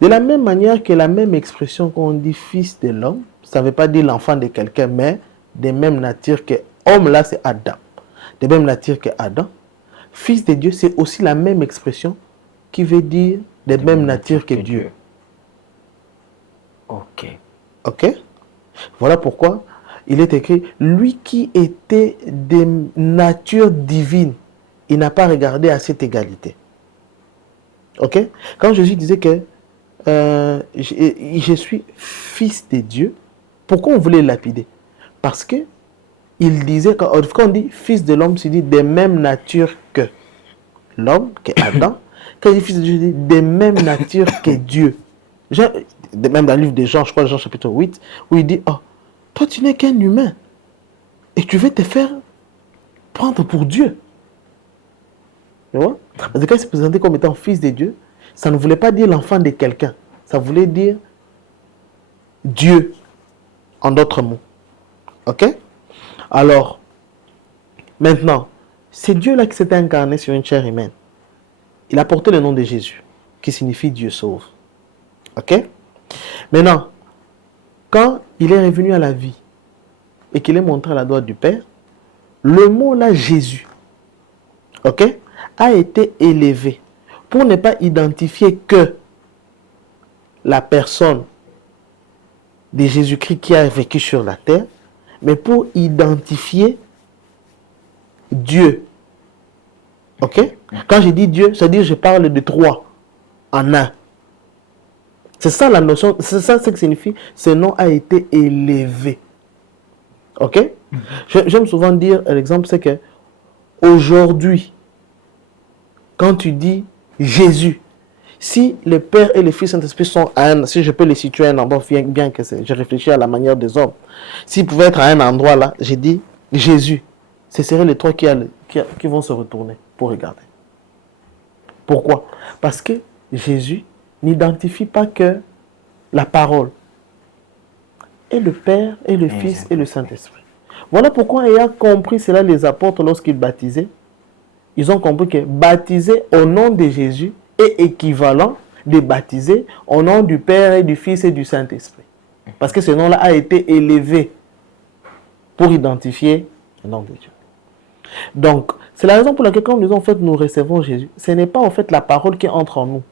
De la même manière que la même expression qu'on dit fils de l'homme, ça ne veut pas dire l'enfant de quelqu'un, mais de même nature que homme, là c'est Adam. De même nature que Adam. Fils de Dieu, c'est aussi la même expression qui veut dire de même nature que Dieu. Ok. Ok? Voilà pourquoi il est écrit, lui qui était de nature divine, il n'a pas regardé à cette égalité. Ok? Quand Jésus disait que je suis fils de Dieu, pourquoi on voulait le lapider? Parce que il disait, quand on dit fils de l'homme, c'est dit de même nature que l'homme, que Adam. Quand il dit fils de Dieu, il dit de même nature que Dieu. Même dans le livre de Jean, je crois, Jean chapitre 8, où il dit, oh, toi tu n'es qu'un humain et tu veux te faire prendre pour Dieu. Tu vois? Parce que quand il se présentait comme étant fils de Dieu, ça ne voulait pas dire l'enfant de quelqu'un. Ça voulait dire Dieu, en d'autres mots. Ok? Alors, maintenant, c'est Dieu-là qui s'est incarné sur une chair humaine. Il a porté le nom de Jésus, qui signifie Dieu sauve. Ok? Maintenant, quand il est revenu à la vie et qu'il est montré à la droite du Père, le mot là, Jésus, ok, a été élevé pour ne pas identifier que la personne de Jésus-Christ qui a vécu sur la terre, mais pour identifier Dieu. Ok? Quand je dis Dieu, c'est-à-dire je parle de trois en un. C'est ça la notion, c'est ça ce que signifie, ce nom a été élevé. Ok? J'aime souvent dire, l'exemple c'est que aujourd'hui, quand tu dis Jésus, si le Père et le Fils Saint-Esprit sont à un, si je peux les situer à un endroit, bien que je réfléchis à la manière des hommes, s'ils pouvaient être à un endroit là, j'ai dit Jésus, ce seraient les trois qui vont se retourner pour regarder. Pourquoi? Parce que Jésus n'identifie pas que la parole, et le Père, et le Fils, et le Saint-Esprit. Voilà pourquoi, ayant compris cela, les apôtres, lorsqu'ils baptisaient, ils ont compris que baptiser au nom de Jésus est équivalent de baptiser au nom du Père et du Fils et du Saint-Esprit. Parce que ce nom-là a été élevé pour identifier le nom de Dieu. Donc, c'est la raison pour laquelle quand nous disons en fait nous recevons Jésus, ce n'est pas en fait la parole qui entre en nous.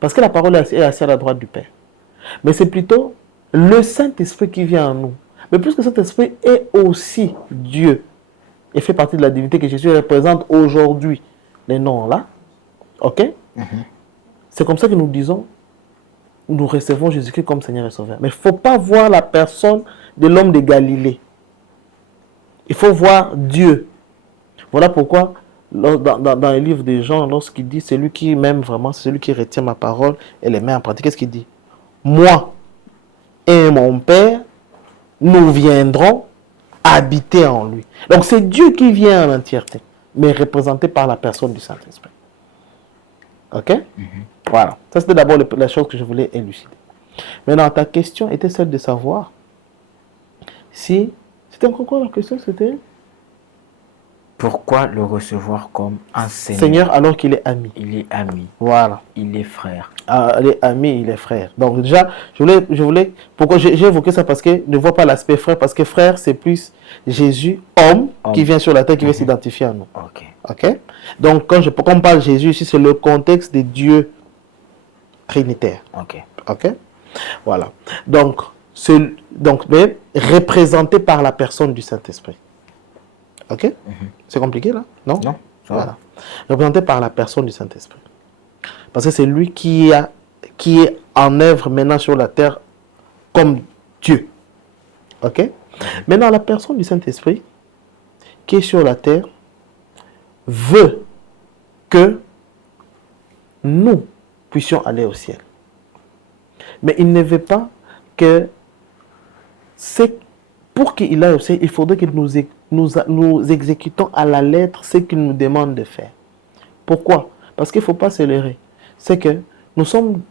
Parce que la parole est assise à la droite du Père. Mais c'est plutôt le Saint-Esprit qui vient en nous. Mais plus que Saint-Esprit est aussi Dieu et fait partie de la divinité que Jésus représente aujourd'hui. Les noms là. Ok? C'est comme ça que nous disons, nous recevons Jésus-Christ comme Seigneur et Sauveur. Mais il ne faut pas voir la personne de l'homme de Galilée. Il faut voir Dieu. Voilà pourquoi, dans les livres des gens, lorsqu'il dit, c'est lui qui m'aime vraiment, c'est celui qui retient ma parole et les met en pratique. Qu'est-ce qu'il dit? Moi et mon Père, nous viendrons habiter en lui. Donc c'est Dieu qui vient en entièreté, mais représenté par la personne du Saint-Esprit. Ok? Voilà. Ça, c'était d'abord la chose que je voulais élucider. Maintenant, ta question était celle de savoir si... C'était encore quoi la question? C'était... Pourquoi le recevoir comme un Seigneur? Seigneur alors qu'il est ami. Il est ami. Voilà. Il est frère. Il est ami, il est frère. Donc déjà, je voulais pourquoi j'ai évoqué ça? Parce que ne vois pas l'aspect frère, parce que frère, c'est plus Jésus, homme, qui vient sur la terre, qui veut s'identifier à nous. Ok? Donc, quand on parle de Jésus ici, c'est le contexte des dieux trinitaires. Ok? Voilà. Donc, mais représenté par la personne du Saint-Esprit. Ok? C'est compliqué là? Non? Non. Voilà. Représenté par la personne du Saint-Esprit. Parce que c'est lui qui est en œuvre maintenant sur la terre comme Dieu. Ok? Maintenant, la personne du Saint-Esprit qui est sur la terre veut que nous puissions aller au ciel. Mais il ne veut pas que pour qu'il aille au ciel, il faudrait que nous exécutons à la lettre ce qu'il nous demande de faire. Pourquoi? Parce qu'il ne faut pas se leurrer. C'est que nous sommes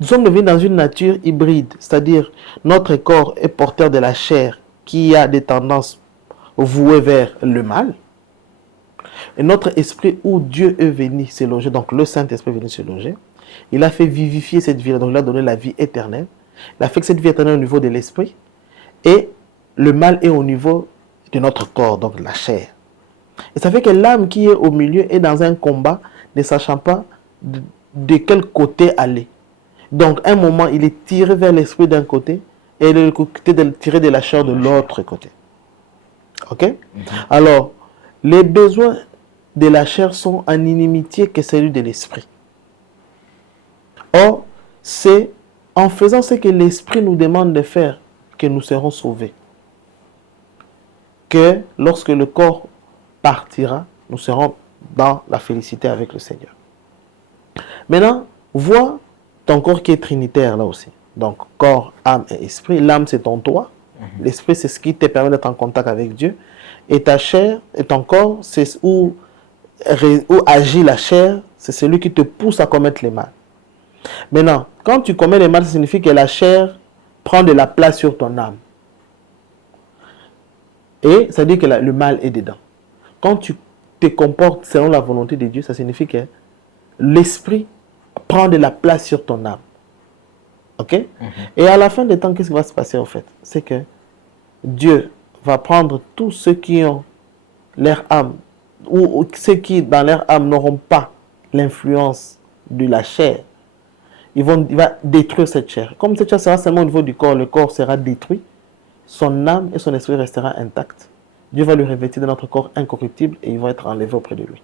devenus dans une nature hybride, c'est-à-dire notre corps est porteur de la chair qui a des tendances vouées vers le mal. Et notre esprit où Dieu est venu se loger, donc le Saint-Esprit est venu se loger, il a fait vivifier cette vie, donc il a donné la vie éternelle. Il a fait que cette vie éternelle est au niveau de l'esprit et le mal est au niveau de notre corps, donc la chair. Et ça fait que l'âme qui est au milieu est dans un combat, ne sachant pas de quel côté aller. Donc, un moment, il est tiré vers l'esprit d'un côté et le côté tiré de la chair de l'autre côté. Ok? Alors, les besoins de la chair sont en inimitié que celui de l'esprit. Or, c'est en faisant ce que l'esprit nous demande de faire que nous serons sauvés. Que lorsque le corps partira, nous serons dans la félicité avec le Seigneur. Maintenant, vois ton corps qui est trinitaire là aussi. Donc, corps, âme et esprit. L'âme, c'est ton toi. L'esprit, c'est ce qui te permet d'être en contact avec Dieu. Et ta chair et ton corps, c'est où agit la chair. C'est celui qui te pousse à commettre les mal. Maintenant, quand tu commets les mal, ça signifie que la chair prend de la place sur ton âme. Et ça veut dire que le mal est dedans. Quand tu te comportes selon la volonté de Dieu, ça signifie que l'esprit prend de la place sur ton âme. Ok? Et à la fin des temps, qu'est-ce qui va se passer en fait? C'est que Dieu va prendre tous ceux qui ont leur âme, ou ceux qui dans leur âme n'auront pas l'influence de la chair. Il va détruire cette chair. Comme cette chair sera seulement au niveau du corps, le corps sera détruit. Son âme et son esprit restera intact. Dieu va lui revêtir de notre corps incorruptible et il va être enlevé auprès de lui.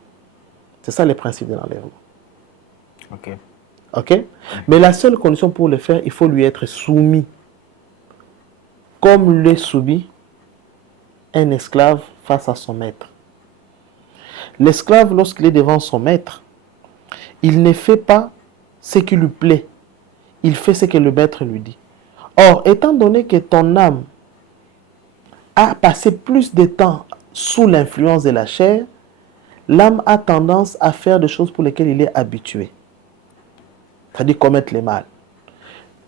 C'est ça le principe de l'enlèvement. Ok? Mais la seule condition pour le faire, il faut lui être soumis. Comme l'est soumis un esclave face à son maître. L'esclave, lorsqu'il est devant son maître, il ne fait pas ce qui lui plaît. Il fait ce que le maître lui dit. Or, étant donné que ton âme a passé plus de temps sous l'influence de la chair, l'âme a tendance à faire des choses pour lesquelles il est habitué. C'est-à-dire commettre les mal.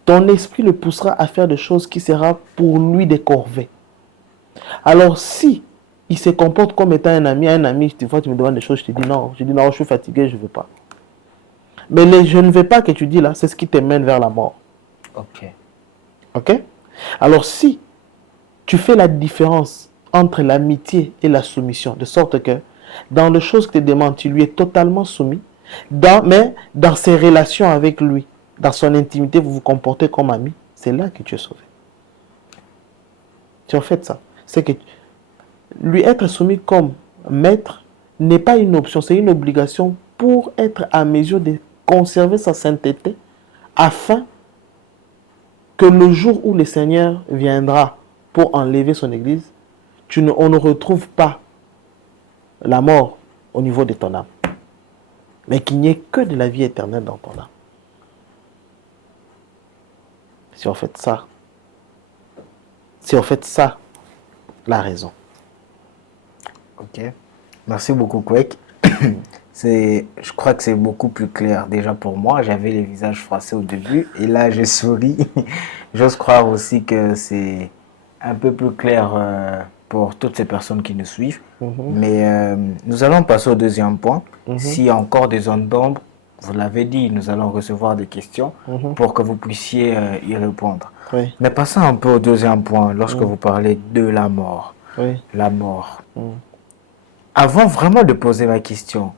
Ton esprit le poussera à faire des choses qui seront pour lui des corvées. Alors si il se comporte comme étant un ami, tu vois, tu me demandes des choses, je te dis non, je suis fatigué, je ne veux pas. Mais je ne veux pas que tu dis là, c'est ce qui te mène vers la mort. Ok? Alors si tu fais la différence entre l'amitié et la soumission, de sorte que dans les choses que tu demandes, tu lui es totalement soumis, Mais dans ses relations avec lui, dans son intimité, vous vous comportez comme ami, c'est là que tu es sauvé. Tu as fait ça. C'est que lui être soumis comme maître n'est pas une option, c'est une obligation pour être à mesure de conserver sa sainteté afin que le jour où le Seigneur viendra pour enlever son église, on ne retrouve pas la mort au niveau de ton âme, mais qu'il n'y ait que de la vie éternelle dans ton âme. Si on fait ça, la raison. Ok. Merci beaucoup, Kwek. Je crois que c'est beaucoup plus clair déjà pour moi. J'avais les visages froissés au début et là je souris. J'ose croire aussi que c'est un peu plus clair pour toutes ces personnes qui nous suivent. Mais nous allons passer au deuxième point. S'il y a encore des zones d'ombre, vous l'avez dit, nous allons recevoir des questions pour que vous puissiez y répondre. Oui. Mais passons un peu au deuxième point, lorsque vous parlez de la mort. Oui. La mort. Avant vraiment de poser ma question,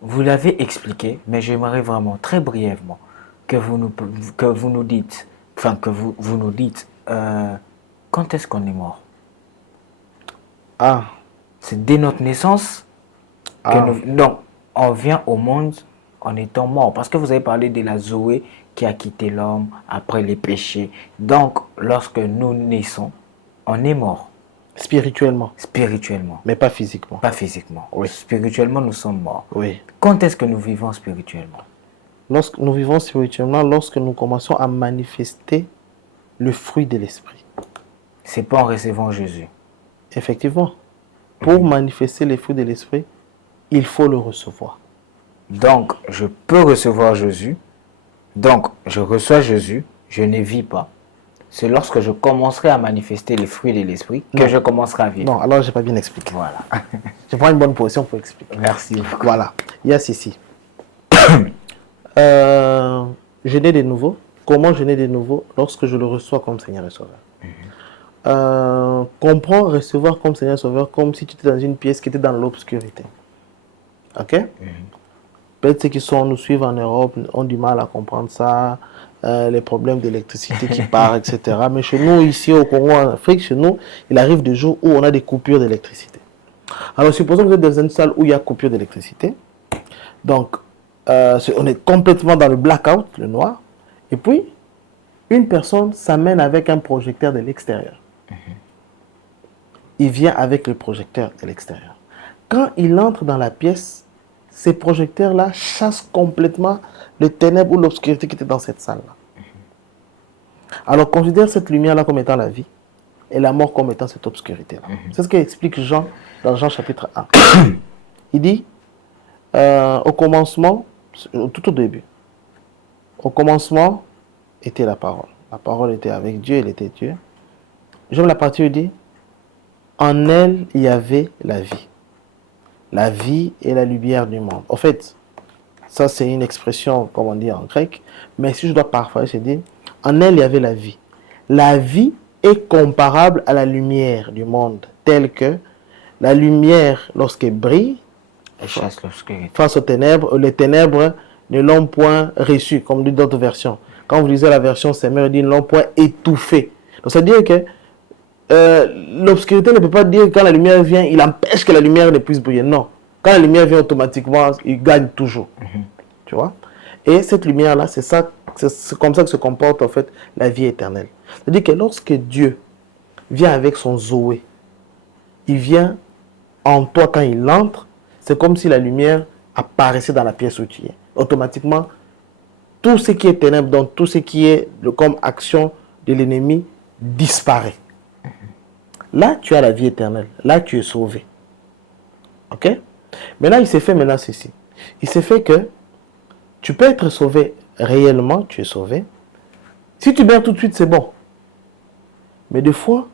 vous l'avez expliqué, mais j'aimerais vraiment très brièvement que vous nous dites, quand est-ce qu'on est mort? C'est dès notre naissance que non, on vient au monde en étant mort. Parce que vous avez parlé de la Zoé qui a quitté l'homme après les péchés. Donc, lorsque nous naissons, on est mort. Spirituellement. Spirituellement. Mais pas physiquement. Pas physiquement. Oui. Spirituellement, nous sommes morts. Oui. Quand est-ce que nous vivons spirituellement? Lorsque nous vivons spirituellement, lorsque nous commençons à manifester le fruit de l'esprit. C'est pas en recevant Jésus. Effectivement. Pour manifester les fruits de l'esprit, il faut le recevoir. Donc, je peux recevoir Jésus. Donc, je reçois Jésus. Je ne vis pas. C'est lorsque je commencerai à manifester les fruits de l'esprit que je commencerai à vivre. Non, alors je n'ai pas bien expliqué. Voilà. Je prends une bonne position pour expliquer. Merci beaucoup. Voilà. Il y a ceci. Je nais de nouveau. Comment je nais de nouveau? Lorsque je le reçois comme Seigneur et Sauveur. Comprends recevoir comme Seigneur et Sauveur comme si tu étais dans une pièce qui était dans l'obscurité. Ok? Peut-être ceux qui nous suivent en Europe ont du mal à comprendre ça. Les problèmes d'électricité qui partent, etc. Mais chez nous, ici au Congo, en Afrique, chez nous, il arrive des jours où on a des coupures d'électricité. Alors, supposons que vous êtes dans une salle où il y a coupure d'électricité. Donc, on est complètement dans le blackout, le noir. Et puis, une personne s'amène avec un projecteur de l'extérieur. Il vient avec le projecteur de l'extérieur. Quand il entre dans la pièce, ces projecteurs-là chassent complètement les ténèbres ou l'obscurité qui était dans cette salle-là. Alors, considère cette lumière-là comme étant la vie et la mort comme étant cette obscurité-là. C'est ce qu'explique Jean dans Jean chapitre 1. Il dit, au commencement, tout au début, au commencement était la parole. La parole était avec Dieu, elle était Dieu. J'aime la partie où il dit, en elle, il y avait la vie. La vie est la lumière du monde. En fait, ça c'est une expression, comme on dit en grec, mais si je dois parfois je dis, en elle il y avait la vie. La vie est comparable à la lumière du monde, telle que la lumière, lorsqu'elle brille, face aux ténèbres, les ténèbres ne l'ont point reçue, comme dit d'autres versions. Quand vous lisez la version Semeur, il dit ne l'ont point étouffé. Donc ça veut dire que l'obscurité ne peut pas dire que quand la lumière vient, il empêche que la lumière ne puisse briller. Non. Quand la lumière vient automatiquement, il gagne toujours. Tu vois? Et cette lumière-là, c'est comme ça que se comporte en fait la vie éternelle. C'est-à-dire que lorsque Dieu vient avec son Zoé, il vient en toi quand il entre, c'est comme si la lumière apparaissait dans la pièce où tu es. Automatiquement, tout ce qui est ténèbres, donc tout ce qui est comme action de l'ennemi, disparaît. Là, tu as la vie éternelle. Là, tu es sauvé. Ok? Mais là, il s'est fait maintenant ceci. Il s'est fait que tu peux être sauvé réellement, tu es sauvé. Si tu meurs tout de suite, c'est bon. Mais des fois,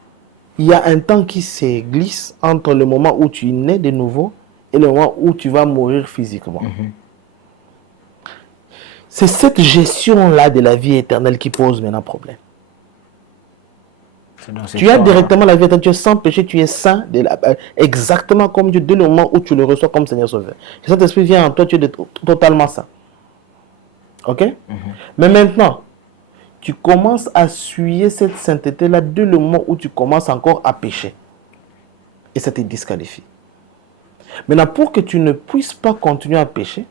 il y a un temps qui se glisse entre le moment où tu nais de nouveau et le moment où tu vas mourir physiquement. C'est cette gestion-là de la vie éternelle qui pose maintenant problème. Tu as directement la vie éternelle, tu es sans péché, tu es saint, exactement comme Dieu, dès le moment où tu le reçois comme Seigneur Sauveur. Le Saint-Esprit vient en toi, tu es totalement saint. Ok? Mais maintenant, tu commences à suyer cette sainteté-là dès le moment où tu commences encore à pécher. Et ça te disqualifie. Maintenant, pour que tu ne puisses pas continuer à pécher,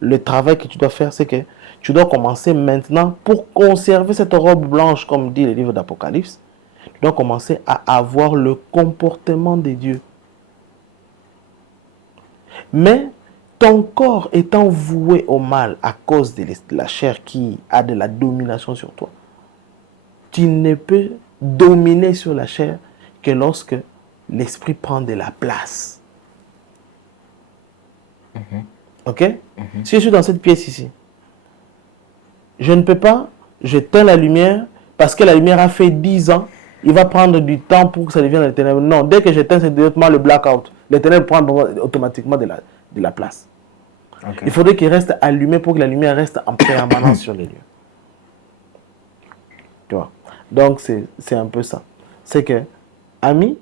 le travail que tu dois faire, c'est que tu dois commencer maintenant, pour conserver cette robe blanche, comme dit le livre d'Apocalypse, tu dois commencer à avoir le comportement de Dieu. Mais ton corps étant voué au mal à cause de la chair qui a de la domination sur toi, tu ne peux dominer sur la chair que lorsque l'esprit prend de la place. Ok? Si je suis dans cette pièce ici, je ne peux pas, j'éteins la lumière parce que la lumière a fait 10 ans, il va prendre du temps pour que ça devienne les ténèbres. Non, dès que j'éteins, c'est directement le blackout. Les ténèbres prennent automatiquement de la place. Il faudrait qu'il reste allumé pour que la lumière reste en permanence sur les lieux. Tu vois? Donc, c'est un peu ça. C'est que, ami,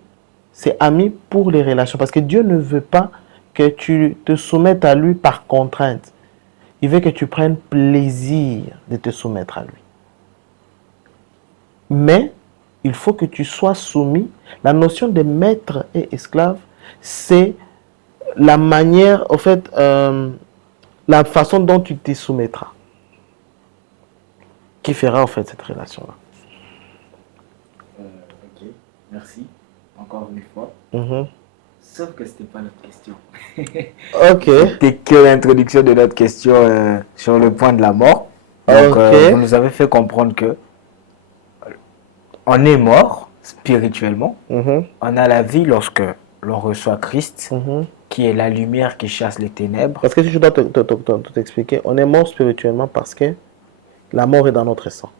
c'est ami pour les relations. Parce que Dieu ne veut pas que tu te soumettes à lui par contrainte. Il veut que tu prennes plaisir de te soumettre à lui. Mais, il faut que tu sois soumis. La notion de maître et esclave, c'est la manière, en fait, la façon dont tu te soumettras, qui fera en fait cette relation-là. Ok, merci. Encore une fois. Sauf que ce n'était pas notre question. Ok. C'était que l'introduction de notre question sur le point de la mort. Donc, vous nous avez fait comprendre que on est mort spirituellement. On a la vie lorsque l'on reçoit Christ, qui est la lumière qui chasse les ténèbres. Parce que si je dois t'expliquer, on est mort spirituellement parce que la mort est dans notre sang.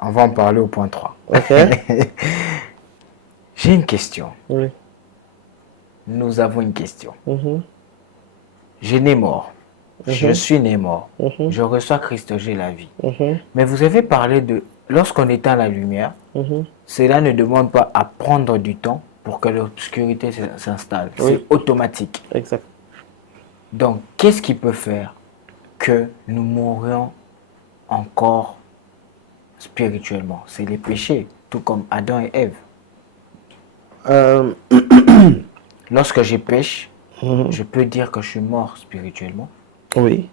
On va en parler au point 3. Ok. J'ai une question. Oui. Nous avons une question. Je né mort. Je suis né mort. Je reçois Christ, j'ai la vie. Mais vous avez parlé de, lorsqu'on éteint la lumière, cela ne demande pas à prendre du temps pour que l'obscurité s'installe. C'est automatique. Exact. Donc, qu'est-ce qui peut faire que nous mourions encore spirituellement? C'est les péchés, tout comme Adam et Ève. Lorsque je pêche, je peux dire que je suis mort spirituellement. Oui.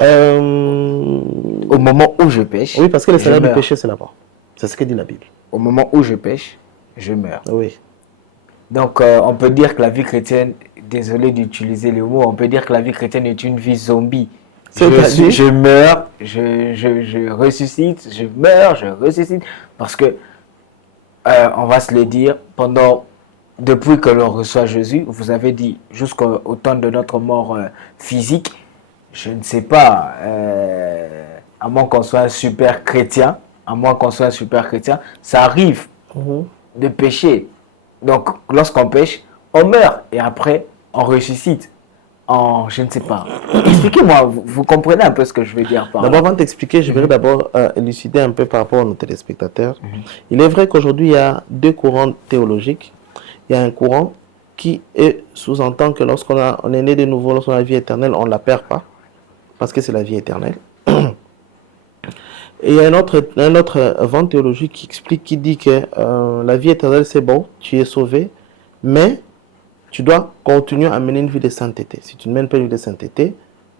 Au moment où je pêche. Oui, parce que le salaire du péché, c'est la mort. C'est ce que dit la Bible. Au moment où je pêche, je meurs. Oui. Donc, on peut dire que la vie chrétienne, désolé d'utiliser le mot, on peut dire que la vie chrétienne est une vie zombie. Je meurs, je ressuscite, je meurs, je ressuscite. Parce que, on va se le dire, depuis que l'on reçoit Jésus, vous avez dit, jusqu'au temps de notre mort physique, je ne sais pas, à moins qu'on soit un super chrétien, ça arrive de pécher. Donc, lorsqu'on pêche, on meurt et après, on ressuscite. Je ne sais pas. Expliquez-moi, vous comprenez un peu ce que je veux dire par là. D'abord, avant de t'expliquer, je vais d'abord élucider un peu par rapport à nos téléspectateurs. Il est vrai qu'aujourd'hui, il y a deux courants théologiques. Il y a un courant qui sous-entend que lorsqu'on est né de nouveau, lorsqu'on a la vie éternelle, on ne la perd pas, parce que c'est la vie éternelle. Et il y a un autre vent théologique qui dit que la vie éternelle, c'est bon, tu es sauvé, mais tu dois continuer à mener une vie de sainteté. Si tu ne mènes pas une vie de sainteté,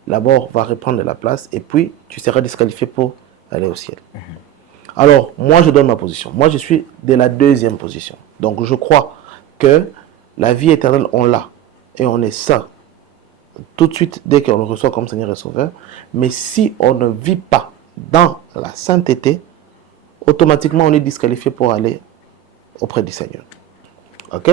la mort va reprendre de la place et puis tu seras disqualifié pour aller au ciel. Alors, moi, je donne ma position. Moi, je suis de la deuxième position. Donc, je crois que la vie éternelle, on l'a. Et on est saint tout de suite dès qu'on le reçoit comme Seigneur et Sauveur. Mais si on ne vit pas dans la sainteté, automatiquement, on est disqualifié pour aller auprès du Seigneur. Ok?